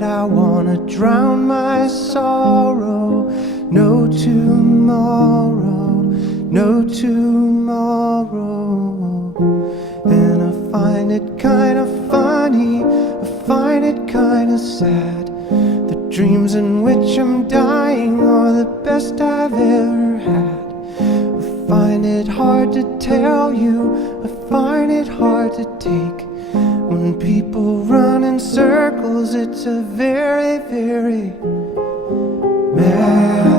that I wanna drown my sorrow. No tomorrow, no tomorrow. And I find it kinda funny, I find it kinda sad. The dreams in which I'm dying are the best I've ever had. I find it hard to tell you, I find it hard to take. When people run in circles, it's a very, very mad